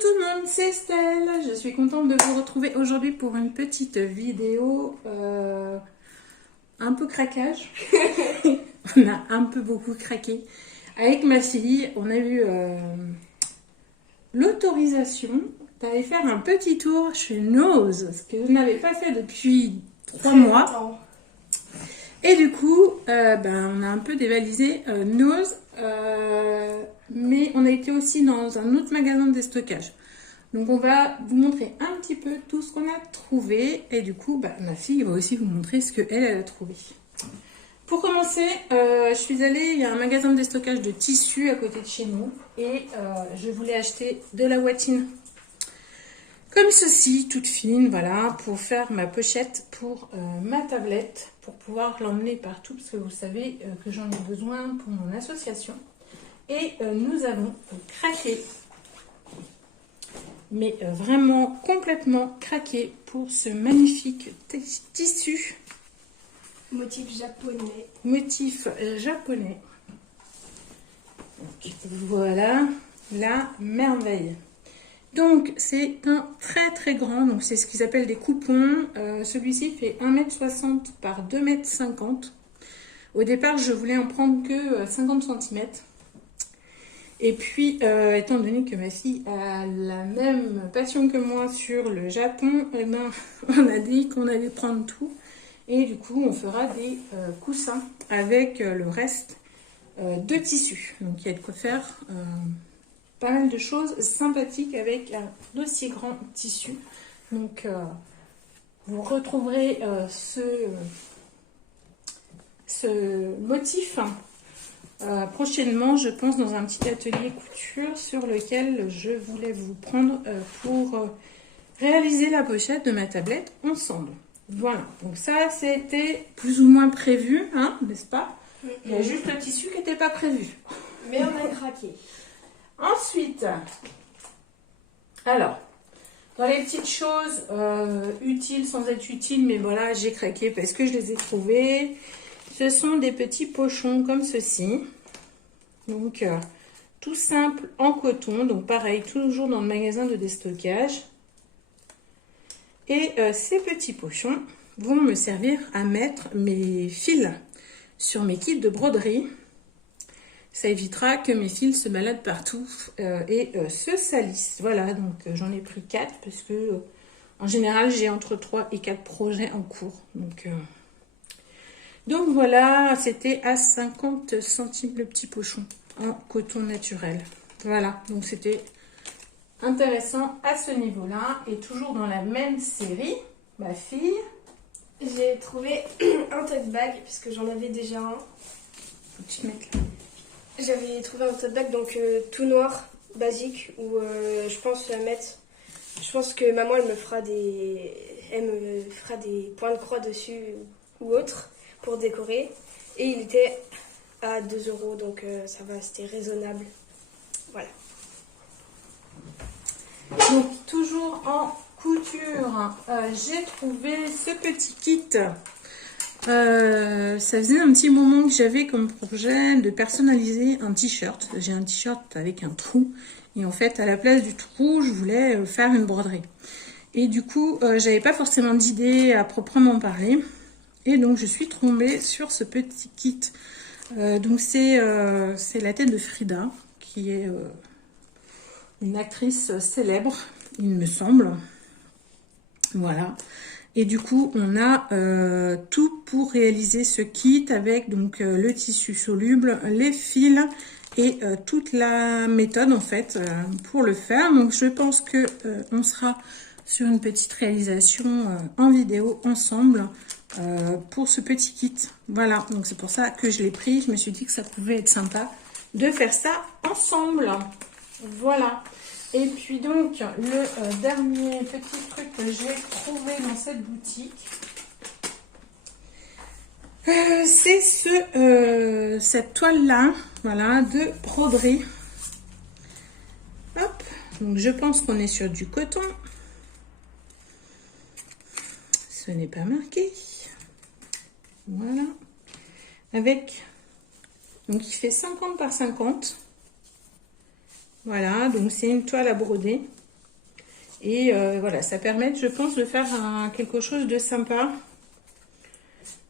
tout le monde, c'est Estelle. Je suis contente de vous retrouver aujourd'hui pour une petite vidéo un peu craquage. On a un peu beaucoup craqué. Avec ma fille, on a eu l'autorisation d'aller faire un petit tour chez Nose, ce que je n'avais pas fait depuis 3 mois. Et du coup, on a un peu dévalisé Nose, mais on a été aussi dans un autre magasin de déstockage. Donc on va vous montrer un petit peu tout ce qu'on a trouvé. Et du coup, ma fille va aussi vous montrer ce qu'elle a trouvé. Pour commencer, je suis allée, il y a un magasin de déstockage de tissus à côté de chez nous. Et je voulais acheter de la ouatine. Comme ceci, toute fine, voilà, pour faire ma pochette pour ma tablette, pour pouvoir l'emmener partout, parce que vous savez que j'en ai besoin pour mon association. Et nous avons craqué, mais vraiment complètement craqué pour ce magnifique tissu. Motif japonais. Motif japonais. Donc, voilà la merveille. Donc c'est un très très grand, donc c'est ce qu'ils appellent des coupons. Celui-ci fait 1,60 m par 2,50 m. Au départ je voulais en prendre que 50 cm. Et puis étant donné que ma fille a la même passion que moi sur le Japon, on a dit qu'on allait prendre tout. Et du coup on fera des coussins avec le reste de tissu. Donc il y a de quoi faire pas mal de choses sympathiques avec un aussi grand tissu. Donc vous retrouverez ce motif prochainement, je pense, dans un petit atelier couture sur lequel je voulais vous prendre pour réaliser la pochette de ma tablette ensemble. Voilà, donc ça c'était plus ou moins prévu, hein, n'est-ce pas? Il y a juste le tissu qui n'était pas prévu. Mais on a craqué. Ensuite, alors, dans les petites choses utiles sans être utiles, mais voilà, j'ai craqué parce que je les ai trouvées. Ce sont des petits pochons comme ceci. Donc, tout simple en coton. Donc, pareil, toujours dans le magasin de déstockage. Et ces petits pochons vont me servir à mettre mes fils sur mes kits de broderie. Ça évitera que mes fils se baladent partout et se salissent. Voilà, donc j'en ai pris 4 parce que en général j'ai entre 3 et 4 projets en cours. Donc voilà, c'était à 50 centimes le petit pochon en coton naturel. Voilà, donc c'était intéressant à ce niveau-là. Et toujours dans la même série, ma fille. J'ai trouvé un tote bag puisque j'en avais déjà un. Faut que tu mettes là. J'avais trouvé un tote bag donc tout noir, basique, où je pense mettre. Je pense que maman elle me fera des points de croix dessus ou autre pour décorer. Et il était à 2 €, donc ça va, c'était raisonnable. Voilà. Donc toujours en couture, j'ai trouvé ce petit kit. Ça faisait un petit moment que j'avais comme projet de personnaliser un t-shirt. J'ai un t-shirt avec un trou et en fait à la place du trou je voulais faire une broderie. Et du coup j'avais pas forcément d'idée à proprement parler. Et donc je suis tombée sur ce petit kit. Donc c'est la tête de Frida qui est une actrice célèbre, il me semble. Voilà. Et du coup, on a tout pour réaliser ce kit avec donc le tissu soluble, les fils et toute la méthode en fait pour le faire. Donc je pense que on sera sur une petite réalisation en vidéo ensemble pour ce petit kit. Voilà, donc c'est pour ça que je l'ai pris. Je me suis dit que ça pouvait être sympa de faire ça ensemble. Voilà. Et puis donc, le dernier petit truc que j'ai trouvé dans cette boutique, c'est cette toile-là, voilà, de broderie. Hop, donc je pense qu'on est sur du coton. Ce n'est pas marqué. Voilà. Avec, donc il fait 50 par 50. Voilà, donc c'est une toile à broder. Et voilà, ça permet, je pense, de faire quelque chose de sympa.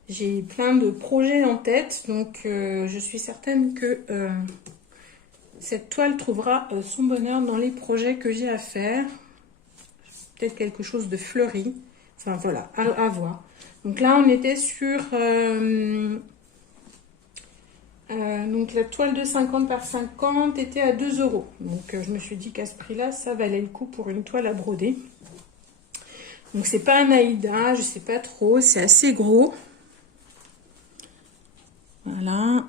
J'ai plein de projets en tête, donc je suis certaine que cette toile trouvera son bonheur dans les projets que j'ai à faire. Peut-être quelque chose de fleuri. Enfin voilà, à voir. Donc là, on était sur... donc la toile de 50 par 50 était à 2 €. Donc je me suis dit qu'à ce prix-là, ça valait le coup pour une toile à broder. Donc c'est pas un Aïda, je sais pas trop, c'est assez gros. Voilà.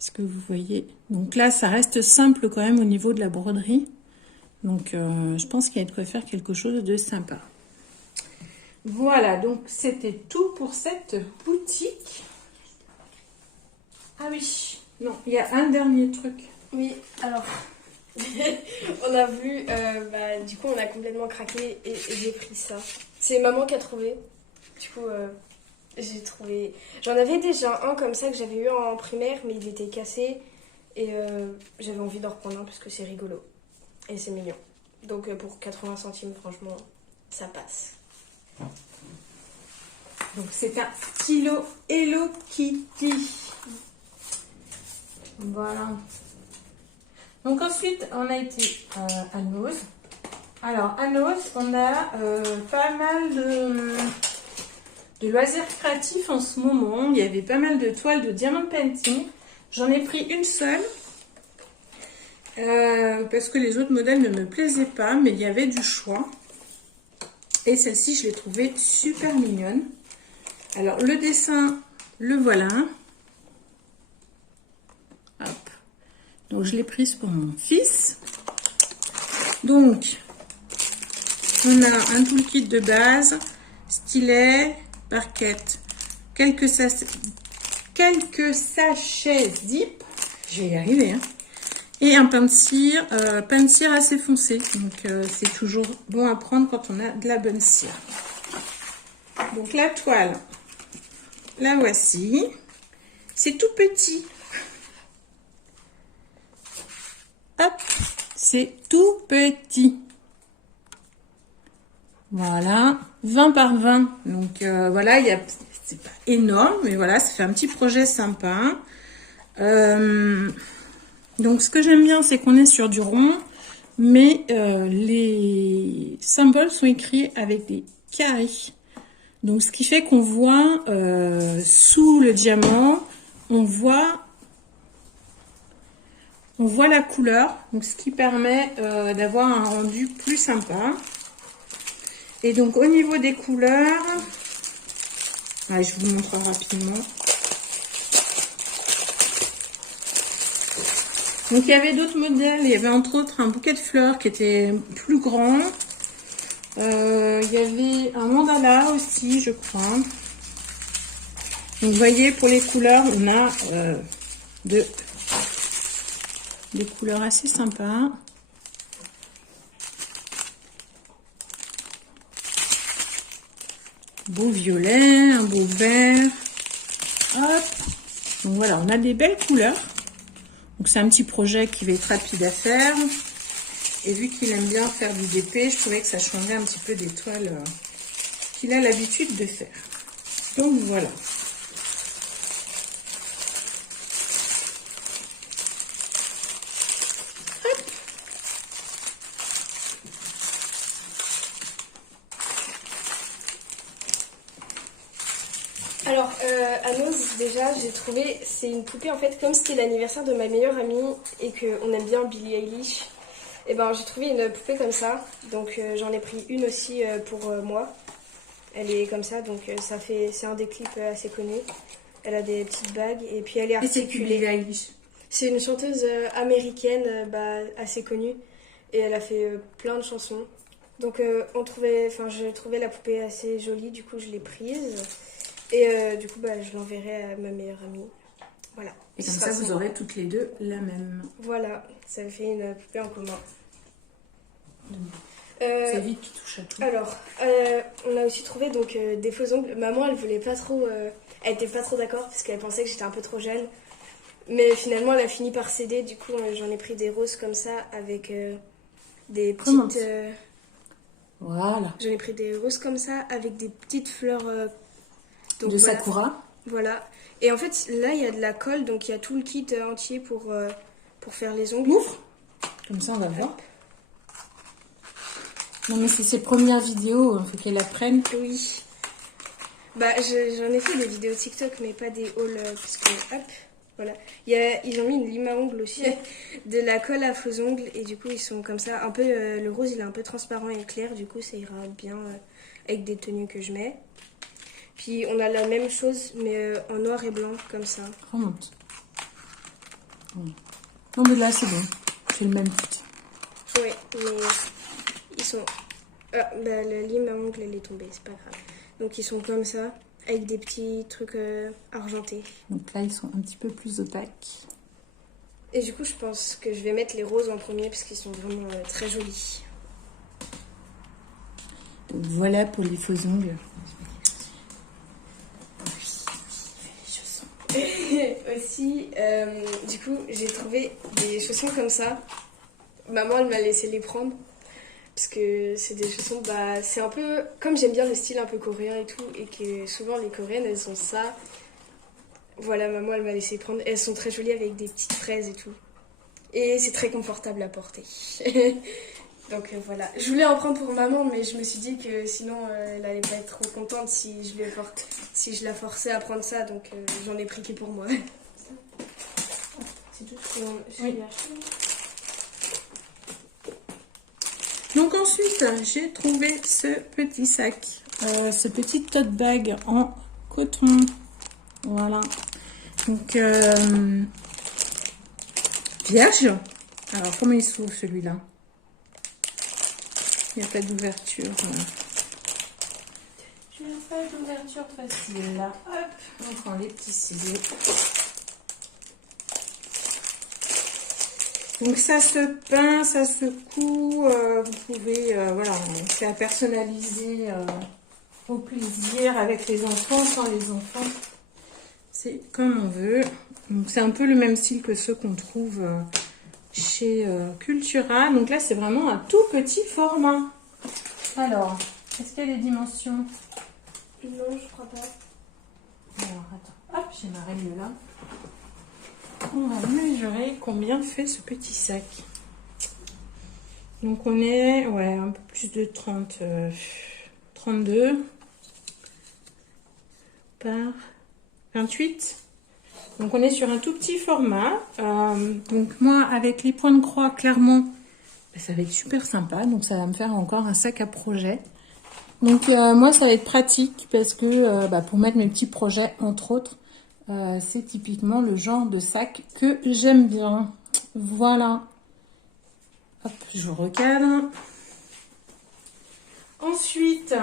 Est-ce que vous voyez? Donc là, ça reste simple quand même au niveau de la broderie. Donc je pense qu'il y a de quoi faire quelque chose de sympa. Voilà, donc c'était tout pour cette boutique. Ah oui, non, il y a un dernier truc. Oui, alors, on a vu, du coup, on a complètement craqué et j'ai pris ça. C'est maman qui a trouvé. Du coup, j'ai trouvé... J'en avais déjà un comme ça que j'avais eu en primaire, mais il était cassé. Et j'avais envie d'en reprendre un parce que c'est rigolo. Et c'est mignon. Donc pour 80 centimes, franchement, ça passe. Donc c'est un stylo Hello Kitty. Voilà. Donc ensuite, on a été à Noz. Alors à Noz, on a pas mal de loisirs créatifs en ce moment. Il y avait pas mal de toiles de diamond painting. J'en ai pris une seule. Parce que les autres modèles ne me plaisaient pas, mais il y avait du choix. Et celle-ci, je l'ai trouvée super mignonne. Alors, le dessin, le voilà. Hop. Donc, je l'ai prise pour mon fils. Donc, on a un toolkit de base, stylet, barquette, quelques sachets zip. Je vais y arriver, hein. Et un pain de cire assez foncé. Donc, c'est toujours bon à prendre quand on a de la bonne cire. Donc, la toile, la voici. C'est tout petit. Hop, c'est tout petit. Voilà, 20 par 20. Donc, voilà, c'est pas énorme, mais voilà, ça fait un petit projet sympa. Donc, ce que j'aime bien, c'est qu'on est sur du rond, mais les symboles sont écrits avec des carrés. Donc, ce qui fait qu'on voit sous le diamant, on voit la couleur. Donc, ce qui permet d'avoir un rendu plus sympa. Et donc, au niveau des couleurs, je vous montre rapidement. Donc, il y avait d'autres modèles. Il y avait entre autres un bouquet de fleurs qui était plus grand. Il y avait un mandala aussi, je crois. Donc, vous voyez, pour les couleurs, on a des couleurs assez sympas. Beau violet, un beau vert. Hop. Donc, voilà, on a des belles couleurs. Donc c'est un petit projet qui va être rapide à faire. Et vu qu'il aime bien faire du DP, je trouvais que ça changeait un petit peu des toiles qu'il a l'habitude de faire. Donc voilà. Hop. Alors, à Noz, déjà, j'ai trouvé, c'est une poupée, en fait, comme c'était l'anniversaire de ma meilleure amie et qu'on aime bien Billie Eilish, et ben j'ai trouvé une poupée comme ça. Donc, j'en ai pris une aussi pour moi. Elle est comme ça, donc c'est un des clips assez connus. Elle a des petites bagues et puis elle est articulée. Billie Eilish. C'est une chanteuse américaine assez connue et elle a fait plein de chansons. Donc, j'ai trouvé la poupée assez jolie, du coup, je l'ai prise. Et du coup, je l'enverrai à ma meilleure amie. Voilà. Et comme ça, vous aurez toutes les deux la même. Voilà, ça fait une poupée en commun. C'est vite qui touche à tout. Alors, on a aussi trouvé donc des faux ongles. Maman, elle voulait pas trop... elle était pas trop d'accord parce qu'elle pensait que j'étais un peu trop jeune. Mais finalement, elle a fini par céder. Du coup, j'en ai pris des roses comme ça avec des Comment petites... Voilà. J'en ai pris des roses comme ça, avec des petites fleurs... donc De voilà. sakura. Voilà. Et en fait, là, il y a de la colle, donc il y a tout le kit entier pour faire les ongles. Ouvre. Comme ça, on va voir. Non, mais c'est ses premières vidéos, il faut qu'elle apprenne. Oui. Bah, j'en ai fait des vidéos TikTok, mais pas des hauls, parce que, hop, voilà. Ils ont mis une lime à ongles aussi, de la colle à faux ongles, et du coup, ils sont comme ça. Un peu, le rose, il est un peu transparent et clair, du coup, ça ira bien avec des tenues que je mets. Puis, on a la même chose, mais en noir et blanc, comme ça. Remonte. Non, mais là, c'est bon. C'est le même kit. Ouais, mais ils sont... Ah, bah, la lime à ongles, elle est tombée, c'est pas grave. Donc, ils sont comme ça, avec des petits trucs argentés. Donc là, ils sont un petit peu plus opaques. Et du coup, je pense que je vais mettre les roses en premier, parce qu'ils sont vraiment très jolis. Donc voilà pour les faux ongles. Aussi, du coup, j'ai trouvé des chaussons comme ça. Maman, elle m'a laissé les prendre. Parce que c'est des chaussons, bah, c'est un peu... Comme j'aime bien le style un peu coréen et tout, et que souvent les coréennes, elles ont ça. Voilà, maman, elle m'a laissé prendre. Elles sont très jolies avec des petites fraises et tout. Et c'est très confortable à porter. Donc voilà. Je voulais en prendre pour maman, mais je me suis dit que sinon, elle allait pas être trop contente si je la forçais à prendre ça. Donc j'en ai pris que pour moi. C'est tout ce que j'ai acheté. Donc ensuite, j'ai trouvé ce petit sac, ce petit tote bag en coton. Voilà. Donc, vierge. Alors, comment il s'ouvre celui-là? Il n'y a pas d'ouverture. Je vais faire d'ouverture facile. Là. Hop, on prend les petits ciseaux. Donc ça se peint, ça se coud, vous pouvez, voilà, c'est à personnaliser au plaisir avec les enfants, sans les enfants, c'est comme on veut. Donc c'est un peu le même style que ceux qu'on trouve chez Cultura. Donc là c'est vraiment un tout petit format. Alors, est-ce qu'il y a des dimensions? Non, je crois pas. Alors attends, hop, j'ai ma règle là. On va mesurer combien fait ce petit sac. Donc on est un peu plus de 32 par 28. Donc on est sur un tout petit format. Donc moi avec les points de croix clairement ça va être super sympa. Donc ça va me faire encore un sac à projet. Donc moi ça va être pratique parce que pour mettre mes petits projets entre autres. C'est typiquement le genre de sac que j'aime bien. Voilà. Hop, je recadre. Ensuite,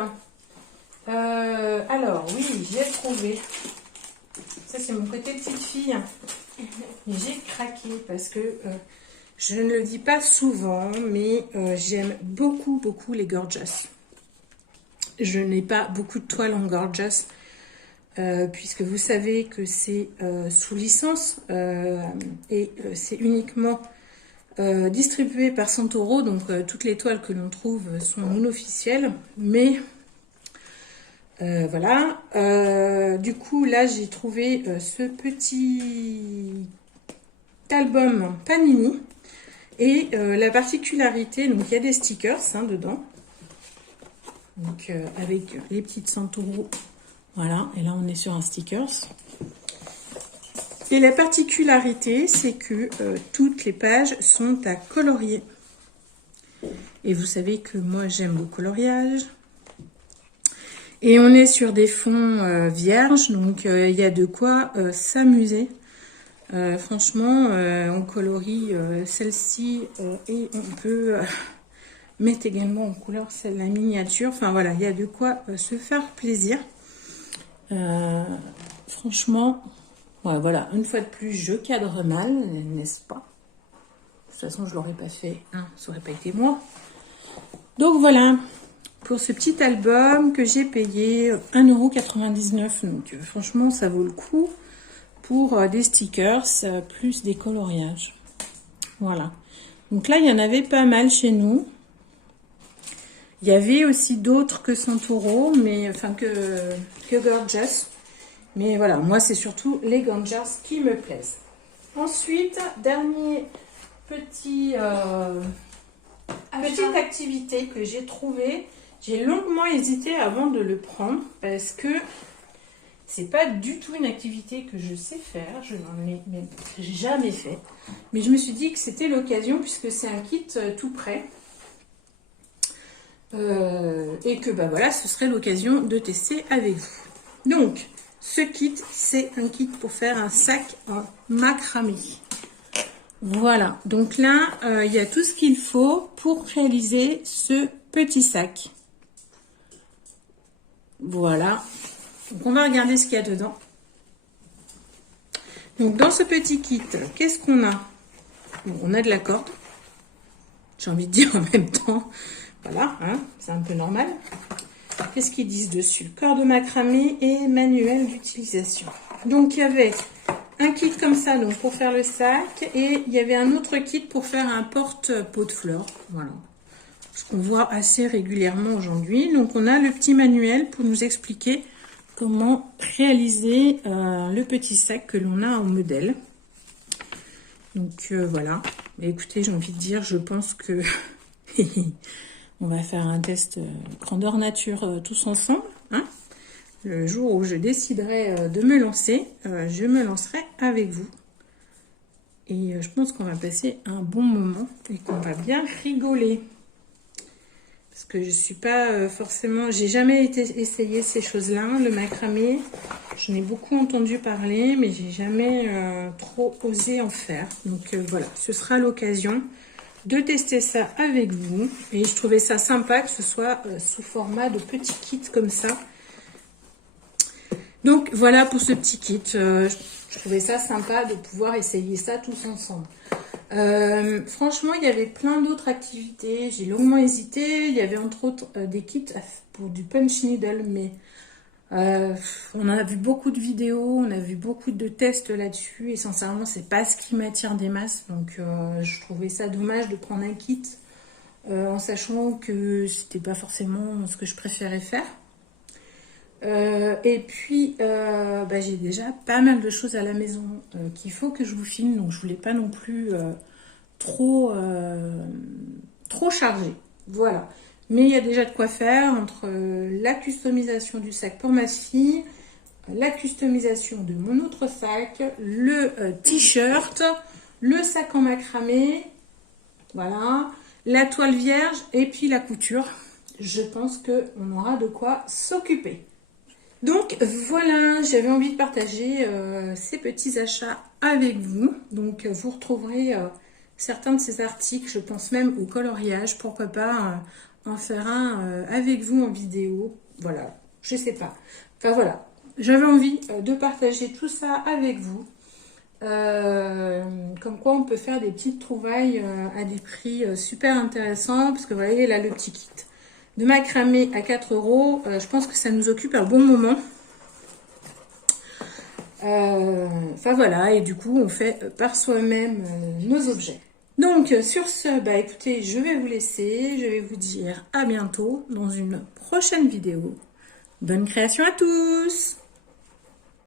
alors oui, j'ai trouvé. Ça, c'est mon côté petite fille. J'ai craqué parce que je ne le dis pas souvent, mais j'aime beaucoup, beaucoup les gorgeous. Je n'ai pas beaucoup de toiles en gorgeous. Puisque vous savez que c'est sous licence et c'est uniquement distribué par Santoro, donc toutes les toiles que l'on trouve sont non officielles, mais voilà. Du coup là j'ai trouvé ce petit album Panini et la particularité, donc il y a des stickers dedans, donc avec les petites Santoro. Voilà, et là on est sur un stickers. Et la particularité, c'est que toutes les pages sont à colorier. Et vous savez que moi j'aime le coloriage. Et on est sur des fonds vierges, donc il y a de quoi s'amuser. Franchement, on colorie celle-ci et on peut mettre également en couleur celle la miniature. Enfin voilà, il y a de quoi se faire plaisir. Franchement, voilà, une fois de plus, je cadre mal, n'est-ce pas? De toute façon, je l'aurais pas fait, ça aurait pas été moi. Donc voilà, pour ce petit album que j'ai payé 1,99 €. Donc franchement, ça vaut le coup pour des stickers plus des coloriages. Voilà. Donc là, il y en avait pas mal chez nous. Il y avait aussi d'autres que Santoro, mais enfin que Gorgeous. Mais voilà, moi c'est surtout les Gorgeous qui me plaisent. Ensuite, dernier petite activité que j'ai trouvée. J'ai longuement hésité avant de le prendre parce que c'est pas du tout une activité que je sais faire. Je n'en ai même jamais fait. Mais je me suis dit que c'était l'occasion puisque c'est un kit tout prêt. Et que bah voilà, ce serait l'occasion de tester avec vous. Donc, ce kit, c'est un kit pour faire un sac en macramé. Voilà, donc là, il y a tout ce qu'il faut pour réaliser ce petit sac. Voilà, donc on va regarder ce qu'il y a dedans. Donc dans ce petit kit, qu'est-ce qu'on a? Bon, on a de la corde, j'ai envie de dire en même temps. Voilà, hein, c'est un peu normal. Qu'est-ce qu'ils disent dessus? Corde macramé et manuel d'utilisation. Donc il y avait un kit comme ça donc pour faire le sac et il y avait un autre kit pour faire un porte-pot de fleurs. Voilà, ce qu'on voit assez régulièrement aujourd'hui. Donc on a le petit manuel pour nous expliquer comment réaliser le petit sac que l'on a en modèle. Donc voilà. Mais écoutez, j'ai envie de dire, je pense que on va faire un test grandeur nature tous ensemble. Hein. Le jour où je déciderai de me lancer, je me lancerai avec vous. Et je pense qu'on va passer un bon moment et qu'on va bien rigoler. Parce que je suis pas forcément... J'ai jamais essayé ces choses-là, le macramé. J'en ai beaucoup entendu parler, mais j'ai jamais trop osé en faire. Donc voilà, ce sera l'occasion de tester ça avec vous. Et je trouvais ça sympa que ce soit sous format de petit kit comme ça. Donc voilà pour ce petit kit. Je trouvais ça sympa de pouvoir essayer ça tous ensemble. Franchement, il y avait plein d'autres activités. J'ai longuement hésité. Il y avait entre autres des kits pour du punch needle, mais on en a vu beaucoup de vidéos, on a vu beaucoup de tests là-dessus et sincèrement, c'est pas ce qui m'attire des masses. Donc, je trouvais ça dommage de prendre un kit en sachant que c'était pas forcément ce que je préférais faire. Et puis, j'ai déjà pas mal de choses à la maison qu'il faut que je vous filme, donc je voulais pas non plus trop chargé. Voilà. Mais il y a déjà de quoi faire entre la customisation du sac pour ma fille, la customisation de mon autre sac, le t-shirt, le sac en macramé, voilà, la toile vierge et puis la couture. Je pense qu'on aura de quoi s'occuper. Donc voilà, j'avais envie de partager ces petits achats avec vous. Donc vous retrouverez certains de ces articles, je pense même au coloriage, pourquoi pas en faire un avec vous en vidéo. Voilà, je sais pas. Enfin voilà, j'avais envie de partager tout ça avec vous. Comme quoi on peut faire des petites trouvailles à des prix super intéressants. Parce que vous voyez là le petit kit de macramé à 4 €. Je pense que ça nous occupe un bon moment. Enfin voilà, et du coup on fait par soi-même nos objets. Donc sur ce, écoutez, je vais vous laisser, je vais vous dire à bientôt dans une prochaine vidéo. Bonne création à tous!